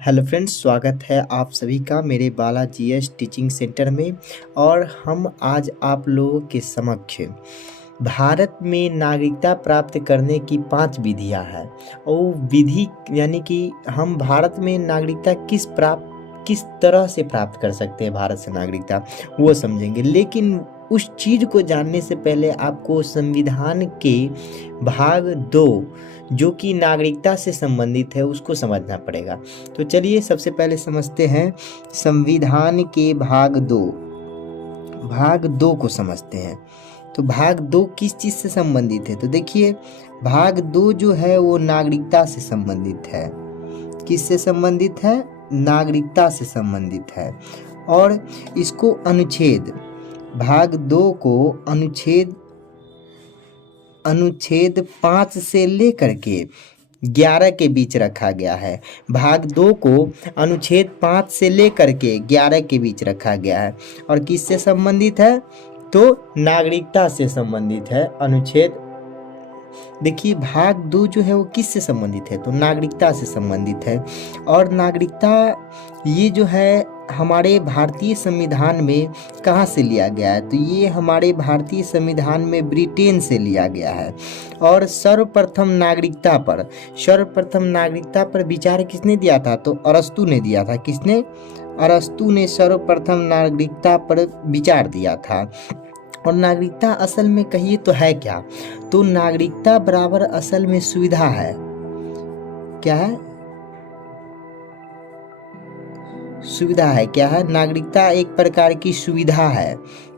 Hello friends, स्वागत है आप सभी का मेरे बालाजीएस टीचिंग सेंटर में। और हम आज आप लोगों के समक्ष भारत में नागरिकता प्राप्त करने की 5 विधियां हैं। और विधि यानी कि हम भारत में नागरिकता किस तरह से प्राप्त कर सकते हैं भारत से नागरिकता, वो समझेंगे। लेकिन उस चीज़ को जानने से पहले आपको संविधान के भाग 2 जो कि नागरिकता से संबंधित है उसको समझना पड़ेगा। तो चलिए सबसे पहले समझते हैं संविधान के भाग 2 को समझते हैं। तो भाग 2 किस चीज़ से संबंधित है? तो देखिए, भाग 2 जो है वो नागरिकता से संबंधित है। किससे संबंधित है? नागरिकता से संबंधित है। और इसको भाग 2 को अनुच्छेद 5 से लेकर के 11 के बीच रखा गया है। भाग 2 को अनुच्छेद 5 से लेकर के 11 के बीच रखा गया है। और किससे संबंधित है? तो नागरिकता से संबंधित है। अनुच्छेद देखिए, भाग 2 जो है वो किससे संबंधित है? तो नागरिकता से संबंधित है। और नागरिकता ये जो है हमारे भारतीय संविधान में कहाँ से लिया गया है? तो ये हमारे भारतीय संविधान में ब्रिटेन से लिया गया है। और सर्वप्रथम नागरिकता पर विचार किसने दिया था? तो अरस्तू ने दिया था। किसने? अरस्तू ने सर्वप्रथम नागरिकता पर विचार दिया था। और नागरिकता असल में कहिए तो है क्या? तो नागरिकता बराबर असल में सुविधा है। क्या है? सुविधा है। क्या है? नागरिकता एक प्रकार की सुविधा है।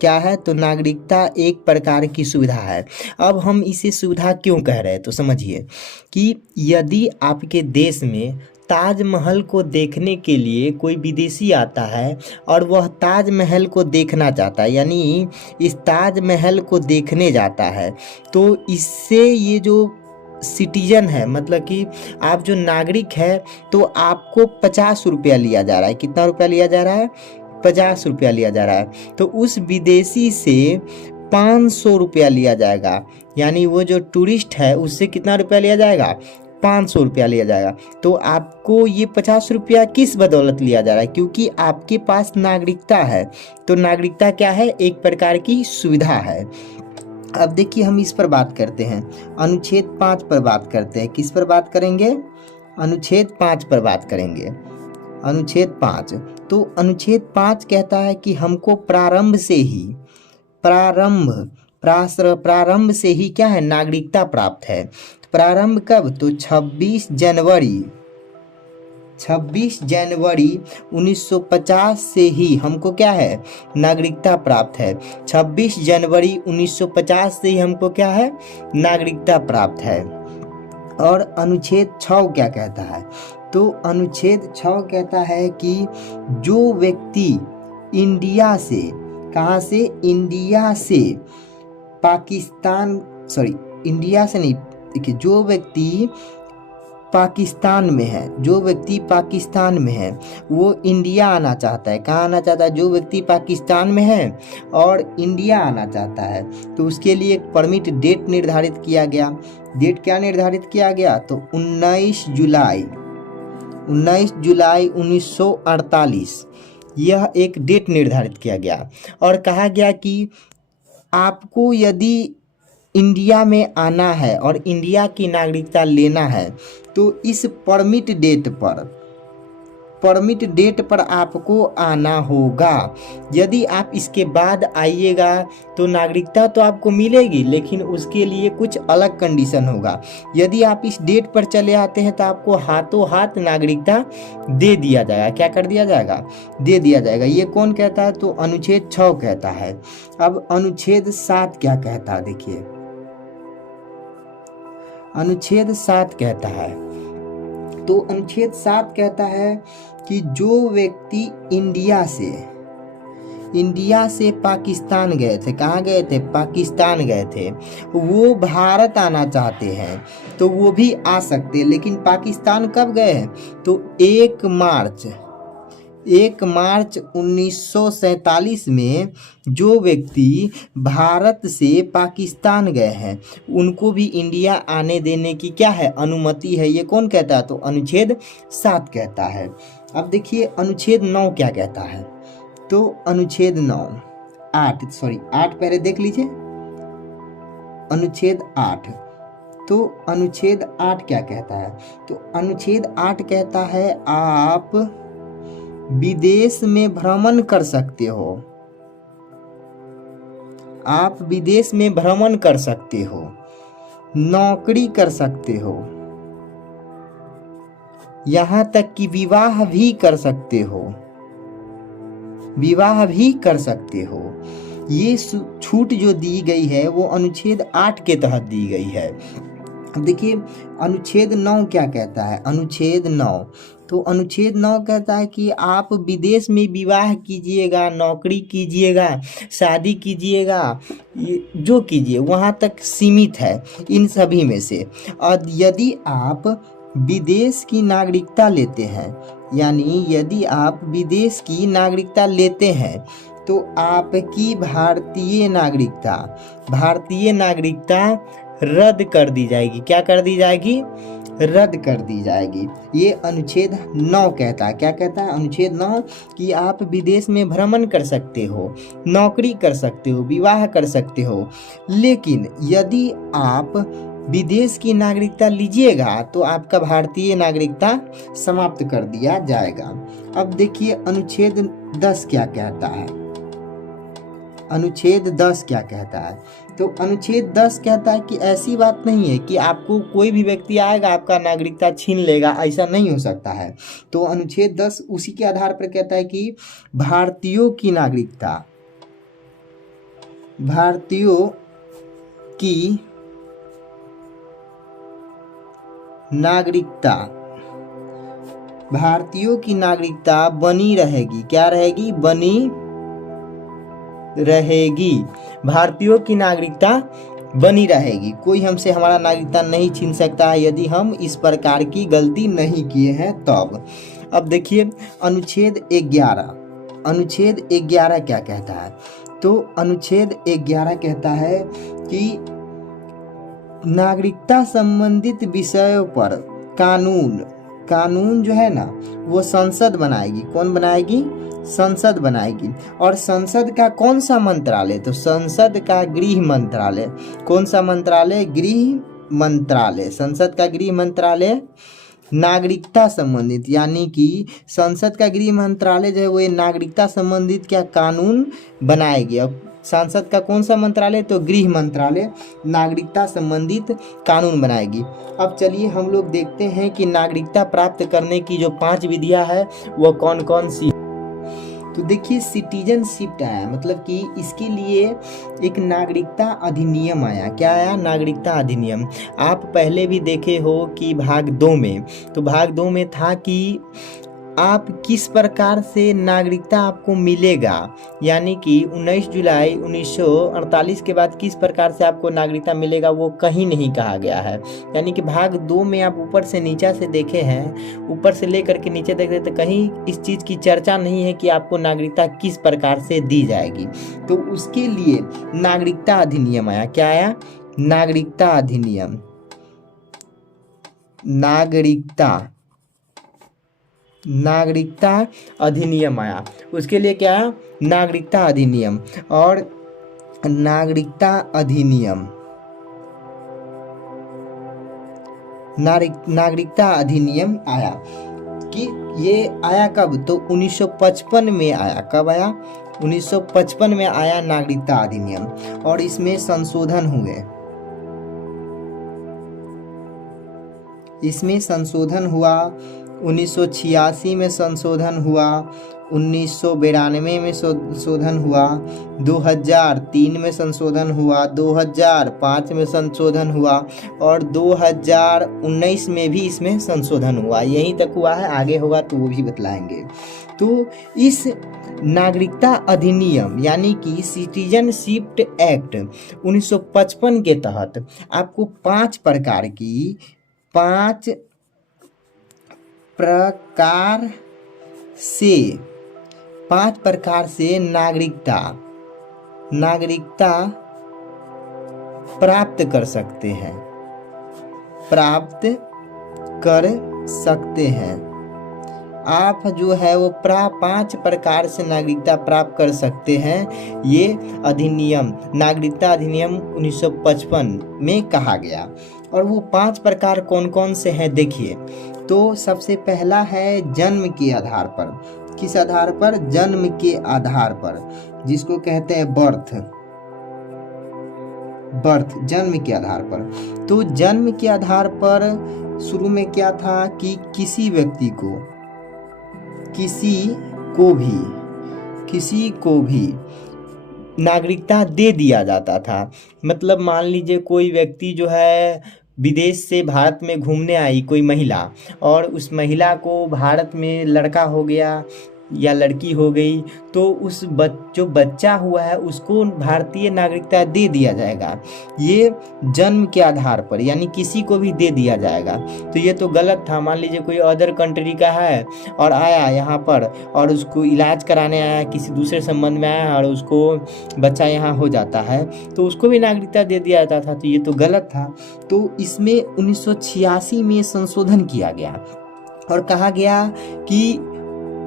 क्या है? तो नागरिकता एक प्रकार की सुविधा है। अब हम इसे सुविधा क्यों कह रहे हैं? तो समझिए कि यदि आपके देश में ताजमहल को देखने के लिए कोई विदेशी आता है और वह ताजमहल को देखना चाहता है, यानी इस ताजमहल को देखने जाता है, तो इससे ये जो सिटीजन है, मतलब कि आप जो नागरिक है, तो आपको 50 रुपया लिया जा रहा है। कितना रुपया लिया जा रहा है? 50 रुपया लिया जा रहा है। तो उस विदेशी से 500 रुपया लिया जाएगा। यानी वो जो टूरिस्ट है उससे कितना रुपया लिया जाएगा? 500 रुपया लिया जाएगा। तो आपको ये 50 रुपया किस बदौलत लिया जा रहा है? क्योंकि आपके पास नागरिकता है। तो नागरिकता क्या है? एक प्रकार की सुविधा है। अब देखिए, हम इस पर बात करते हैं, अनुच्छेद 5 पर बात करते हैं। किस पर बात करेंगे? अनुच्छेद 5 पर बात करेंगे। अनुच्छेद 5, तो अनुच्छेद 5 कहता है कि हमको प्रारंभ से ही क्या है? नागरिकता प्राप्त है। प्रारंभ कब? तो 26 जनवरी 1950 से ही हमको क्या है? नागरिकता प्राप्त है। 26 जनवरी 1950 से ही हमको क्या है? नागरिकता प्राप्त है। और अनुच्छेद 6 क्या कहता है? तो अनुच्छेद 6 कहता है कि जो व्यक्ति इंडिया से, कहाँ से? इंडिया से पाकिस्तान, सॉरी इंडिया से नहीं, देखिए, जो व्यक्ति पाकिस्तान में है वो इंडिया आना चाहता है। कहाँ आना चाहता है? जो व्यक्ति पाकिस्तान में है और इंडिया आना चाहता है, तो उसके लिए एक परमिट डेट निर्धारित किया गया। डेट क्या निर्धारित किया गया? तो 19 जुलाई 1948 यह एक डेट निर्धारित किया गया। और कहा गया कि आपको यदि इंडिया में आना है और इंडिया की नागरिकता लेना है, तो इस परमिट डेट पर आपको आना होगा। यदि आप इसके बाद आइएगा तो नागरिकता तो आपको मिलेगी, लेकिन उसके लिए कुछ अलग कंडीशन होगा। यदि आप इस डेट पर चले आते हैं तो आपको हाथों हाथ नागरिकता दे दिया जाएगा। क्या कर दिया जाएगा? दे दिया जाएगा। ये कौन कहता है? तो अनुच्छेद 6 कहता है। अब अनुच्छेद 7 क्या कहता है? देखिए, अनुच्छेद 7 कहता है, तो अनुच्छेद 7 कहता है कि जो व्यक्ति इंडिया से पाकिस्तान गए थे, कहाँ गए थे? पाकिस्तान गए थे, वो भारत आना चाहते हैं तो वो भी आ सकते हैं। लेकिन पाकिस्तान कब गए हैं? तो 1 1 मार्च 1947 में जो व्यक्ति भारत से पाकिस्तान गए हैं उनको भी इंडिया आने देने की क्या है, अनुमति है। ये कौन कहता है, तो अनुच्छेद 7 कहता है। अब देखिए अनुच्छेद 9 क्या कहता है, तो अनुच्छेद 9 8 पहले देख लीजिए। अनुच्छेद 8, तो अनुच्छेद 8 क्या कहता है, तो अनुच्छेद 8 कहता है आप विदेश में भ्रमण कर सकते हो, आप विदेश में भ्रमण कर सकते हो, नौकरी कर सकते हो, यहां तक कि विवाह भी कर सकते हो, विवाह भी कर सकते हो। ये छूट जो दी गई है वो अनुच्छेद 8 के तहत दी गई है। अब देखिए अनुच्छेद 9 क्या कहता है, अनुच्छेद 9, तो अनुच्छेद 9 कहता है कि आप विदेश में विवाह कीजिएगा, नौकरी कीजिएगा, शादी कीजिएगा, जो कीजिए वहाँ तक सीमित है इन सभी में से। और यदि आप विदेश की नागरिकता लेते हैं, यानी यदि आप विदेश की नागरिकता लेते हैं तो आपकी भारतीय नागरिकता रद्द कर दी जाएगी। क्या कर दी जाएगी, रद्द कर दी जाएगी। ये अनुच्छेद 9 कहता है। क्या कहता है अनुच्छेद 9 कि आप विदेश में भ्रमण कर सकते हो, नौकरी कर सकते हो, विवाह कर सकते हो, लेकिन यदि आप विदेश की नागरिकता लीजिएगा तो आपका भारतीय नागरिकता समाप्त कर दिया जाएगा। अब देखिए अनुच्छेद 10 क्या कहता है, अनुच्छेद 10 क्या कहता है, तो अनुच्छेद 10 कहता है कि ऐसी बात नहीं है कि आपको कोई भी व्यक्ति आएगा आपका नागरिकता छीन लेगा, ऐसा नहीं हो सकता है। तो अनुच्छेद 10 उसी के आधार पर कहता है कि भारतीयों की नागरिकता बनी रहेगी। क्या रहेगी, बनी रहेगी। भारतीयों की नागरिकता बनी रहेगी। कोई हमसे हमारा नागरिकता नहीं छीन सकता है यदि हम इस प्रकार की गलती नहीं किए हैं तब। अब देखिए अनुच्छेद 11 क्या कहता है, तो अनुच्छेद 11 कहता है कि नागरिकता संबंधित विषयों पर कानून जो है ना वो संसद बनाएगी। कौन बनाएगी, संसद बनाएगी। और संसद का कौन सा मंत्रालय, तो संसद का गृह मंत्रालय। कौन सा मंत्रालय, गृह मंत्रालय। संसद का गृह मंत्रालय नागरिकता संबंधित, यानी कि संसद का गृह मंत्रालय जो है वो नागरिकता संबंधित क्या कानून बनाएगी। अब संसद का कौन सा मंत्रालय, तो गृह मंत्रालय नागरिकता संबंधित कानून बनाएगी। अब चलिए हम लोग देखते हैं कि नागरिकता प्राप्त करने की जो 5 विधियां है वो कौन कौन सी। तो देखिए सिटीजनशिप आया, मतलब कि इसके लिए एक नागरिकता अधिनियम आया। क्या आया, नागरिकता अधिनियम। आप पहले भी देखे हो कि भाग 2 में, तो भाग 2 में था कि आप किस प्रकार से नागरिकता आपको मिलेगा, यानी कि 19 जुलाई 1948 के बाद किस प्रकार से आपको नागरिकता मिलेगा वो कहीं नहीं कहा गया है। यानी कि भाग 2 में आप ऊपर से नीचे से देखे हैं, ऊपर से लेकर के नीचे देख रहे तो कहीं इस चीज़ की चर्चा नहीं है कि आपको नागरिकता किस प्रकार से दी जाएगी। तो उसके लिए नागरिकता अधिनियम आया। क्या आया, नागरिकता अधिनियम। नागरिकता अधिनियम आया। उसके लिए क्या है, नागरिकता अधिनियम। और नागरिकता अधिनियम आया कि ये आया कब, तो 1955 में आया। कब आया, 1955 में आया नागरिकता अधिनियम। और इसमें संशोधन हुए, इसमें संशोधन हुआ। 1986 में संशोधन हुआ, 1992 में संशोधन हुआ, 2003 में संशोधन हुआ, 2005 में संशोधन हुआ और 2019 में भी इसमें संशोधन हुआ। यहीं तक हुआ है, आगे होगा तो वो भी बतलाएंगे। तो इस नागरिकता अधिनियम यानी कि सिटीजनशिप एक्ट 1955 के तहत आपको 5 प्रकार से 5 प्रकार से नागरिकता प्राप्त कर सकते हैं, आप जो है वो 5 प्रकार से नागरिकता प्राप्त कर सकते हैं। ये अधिनियम, नागरिकता अधिनियम 1955 में कहा गया। और वो 5 प्रकार कौन कौन से हैं देखिए। तो सबसे पहला है जन्म के आधार पर। किस आधार पर? जन्म के आधार पर, जिसको कहते हैं बर्थ, जन्म के आधार पर। तो जन्म के आधार पर शुरू में क्या था कि किसी व्यक्ति को, किसी को भी नागरिकता दे दिया जाता था। मतलब मान लीजिए कोई व्यक्ति जो है विदेश से भारत में घूमने आई कोई महिला, और उस महिला को भारत में लड़का हो गया या लड़की हो गई, तो उस जो बच्चा हुआ है उसको भारतीय नागरिकता दे दिया जाएगा। ये जन्म के आधार पर, यानी किसी को भी दे दिया जाएगा। तो ये तो गलत था। मान लीजिए कोई अदर कंट्री का है और आया यहाँ पर और उसको इलाज कराने आया, किसी दूसरे संबंध में आया और उसको बच्चा यहाँ हो जाता है, तो उसको भी नागरिकता दे दिया जाता था। तो ये तो गलत था। तो इसमें 1986 में संशोधन किया गया और कहा गया कि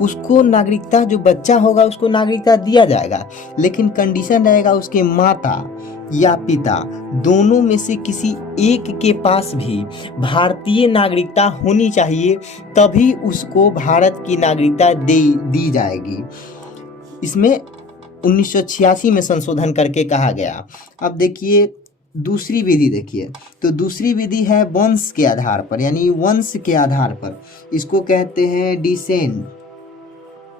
उसको नागरिकता, जो बच्चा होगा उसको नागरिकता दिया जाएगा, लेकिन कंडीशन रहेगा उसके माता या पिता दोनों में से किसी एक के पास भी भारतीय नागरिकता होनी चाहिए, तभी उसको भारत की नागरिकता दी जाएगी। इसमें 1986 में संशोधन करके कहा गया। अब देखिए दूसरी विधि देखिए। तो दूसरी विधि है वंश के आधार पर, यानी वंश के आधार पर। इसको कहते हैं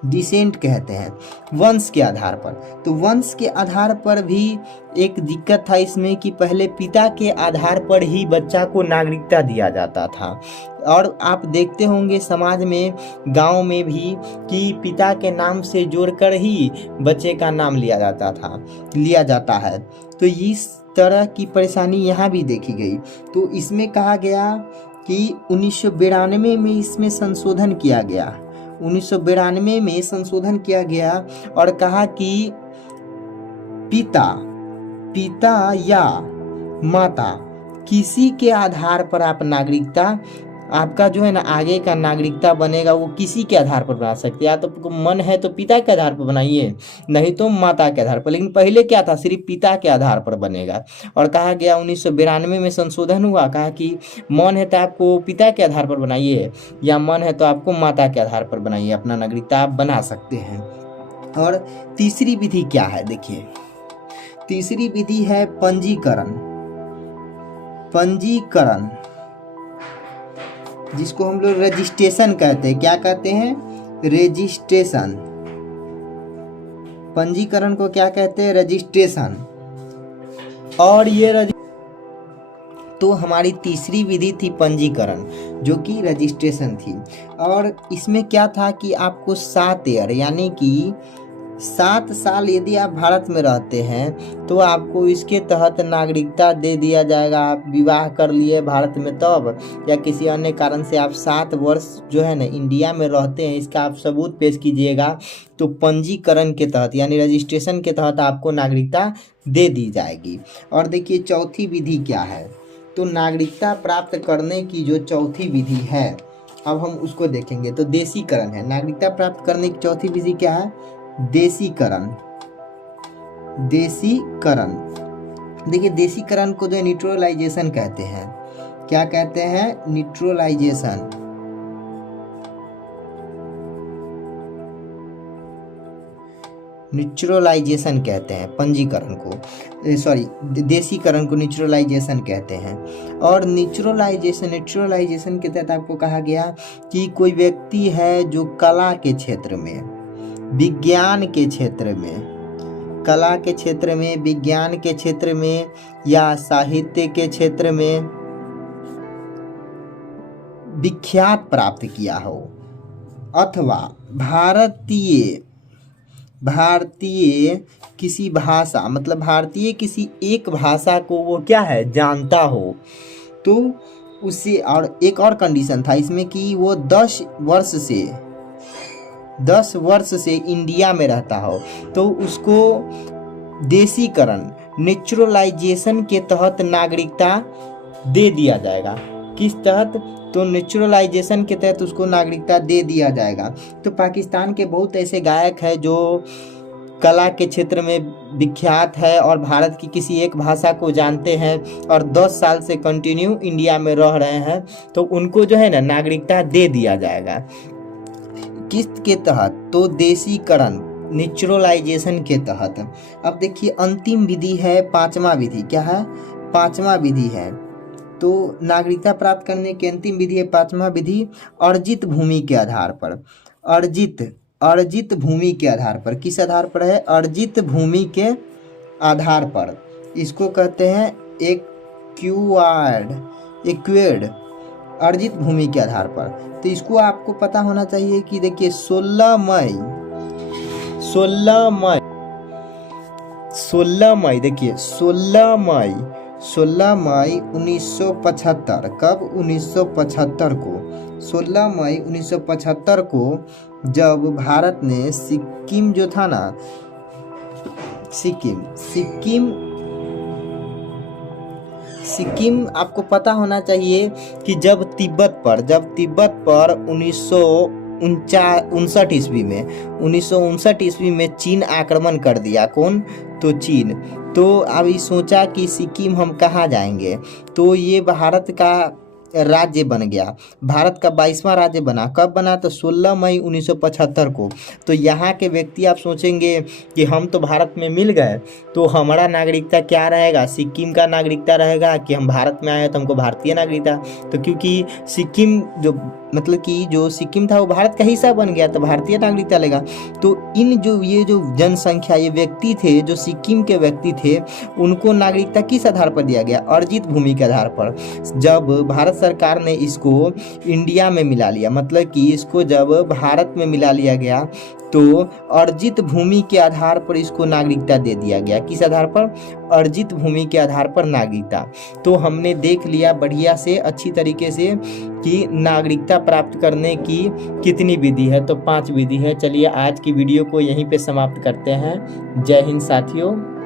डिसेंट कहते हैं, वंश के आधार पर। तो वंश के आधार पर भी एक दिक्कत था इसमें कि पहले पिता के आधार पर ही बच्चा को नागरिकता दिया जाता था। और आप देखते होंगे समाज में, गांव में भी, कि पिता के नाम से जोड़कर ही बच्चे का नाम लिया जाता है। तो इस तरह की परेशानी यहाँ भी देखी गई। तो इसमें कहा गया कि 1992 में इसमें संशोधन किया गया। 1992 में संशोधन किया गया और कहा कि पिता या माता किसी के आधार पर आप नागरिकता, आपका जो है ना आगे का नागरिकता बनेगा वो किसी के आधार पर बना सकते हैं। या तो आपको मन है तो पिता के आधार पर बनाइए, नहीं तो माता के आधार पर। लेकिन पहले क्या था, सिर्फ पिता के आधार पर बनेगा। और कहा गया 1992 में संशोधन हुआ, कहा कि मन है तो आपको पिता के आधार पर बनाइए, या मन है तो आपको माता के आधार पर बनाइए, अपना नागरिकता आप बना सकते हैं। और तीसरी विधि क्या है देखिए। तीसरी विधि है पंजीकरण, जिसको हम लोग रजिस्ट्रेशन कहते हैं। क्या कहते हैं? रजिस्ट्रेशन। पंजीकरण को क्या कहते हैं? रजिस्ट्रेशन। और ये तो हमारी तीसरी विधि थी पंजीकरण, जो कि रजिस्ट्रेशन थी। और इसमें क्या था कि आपको 7 ईयर, यानी कि 7 साल यदि आप भारत में रहते हैं तो आपको इसके तहत नागरिकता दे दिया जाएगा। आप विवाह कर लिए भारत में तब, या किसी अन्य कारण से आप 7 वर्ष जो है ना इंडिया में रहते हैं, इसका आप सबूत पेश कीजिएगा। तो पंजीकरण के तहत, यानी रजिस्ट्रेशन के तहत आपको नागरिकता दे दी जाएगी। और देखिए चौथी विधि क्या है। तो नागरिकता प्राप्त करने की जो चौथी विधि है, अब हम उसको देखेंगे। तो देशीकरण है। नागरिकता प्राप्त करने की चौथी विधि क्या है? देशीकरण। देखिए देशीकरण को जो न्यूट्रलाइजेशन कहते हैं। क्या कहते हैं? न्यूट्रलाइजेशन कहते हैं पंजीकरण को, देशीकरण को न्यूट्रलाइजेशन कहते हैं। और न्यूट्रलाइजेशन के तहत आपको कहा गया कि कोई व्यक्ति है जो कला के क्षेत्र में, विज्ञान के क्षेत्र में, कला के क्षेत्र में, विज्ञान के क्षेत्र में या साहित्य के क्षेत्र में विख्यात प्राप्त किया हो, अथवा भारतीय किसी भाषा, मतलब भारतीय किसी एक भाषा को वो क्या है जानता हो, तो उसे। और एक और कंडीशन था इसमें कि वो 10 वर्ष से 10 वर्ष से इंडिया में रहता हो तो उसको देशीकरण नेचुरलाइजेशन के तहत नागरिकता दे दिया जाएगा। किस तहत? तो नेचुरलाइजेशन के तहत उसको नागरिकता दे दिया जाएगा। तो पाकिस्तान के बहुत ऐसे गायक हैं जो कला के क्षेत्र में विख्यात है और भारत की किसी एक भाषा को जानते हैं और 10 साल से कंटिन्यू इंडिया में रह रहे हैं, तो उनको जो है ना नागरिकता दे दिया जाएगा। किस के तहत? तो देशीकरण नेचुरलाइजेशन के तहत। अब देखिए अंतिम विधि है 5वां विधि। क्या है? 5वां विधि है। तो नागरिकता प्राप्त करने की अंतिम विधि है 5वां विधि, अर्जित भूमि के आधार पर। अर्जित भूमि के आधार पर। किस आधार पर है? अर्जित भूमि के आधार पर। इसको कहते हैं एक्वायर्ड, अर्जित भूमि के आधार पर। तो इसको आपको पता होना चाहिए कि देखिए 16 मई देखिए 16 मई 1975। कब? 1975 को। 16 मई 1975 को जब भारत ने सिक्किम जो था ना, सिक्किम आपको पता होना चाहिए कि जब तिब्बत पर 1959 ईस्वी में चीन आक्रमण कर दिया। कौन? तो चीन। तो अभी सोचा कि सिक्किम हम कहाँ जाएंगे, तो ये भारत का राज्य बन गया, भारत का 22वां राज्य बना। कब बना? तो 16 मई 1975 को। तो यहाँ के व्यक्ति आप सोचेंगे कि हम तो भारत में मिल गए, तो हमारा नागरिकता क्या रहेगा? सिक्किम का नागरिकता रहेगा कि हम भारत में आए तो हमको भारतीय नागरिकता? तो क्योंकि सिक्किम जो सिक्किम था वो भारत का हिस्सा बन गया, तो भारतीय नागरिकता लेगा। तो ये जो जनसंख्या, ये व्यक्ति थे जो सिक्किम के व्यक्ति थे, उनको नागरिकता किस आधार पर दिया गया? अर्जित भूमि के आधार पर। जब भारत सरकार ने इसको इंडिया में मिला लिया, मतलब कि इसको जब भारत में मिला लिया गया, तो अर्जित भूमि के आधार पर इसको नागरिकता दे दिया गया। किस आधार पर? अर्जित भूमि के आधार पर नागरिकता। तो हमने देख लिया बढ़िया से, अच्छी तरीके से कि नागरिकता प्राप्त करने की कितनी विधि है। तो 5 विधि है। चलिए आज की वीडियो को यहीं पे समाप्त करते हैं। जय हिंद साथियों।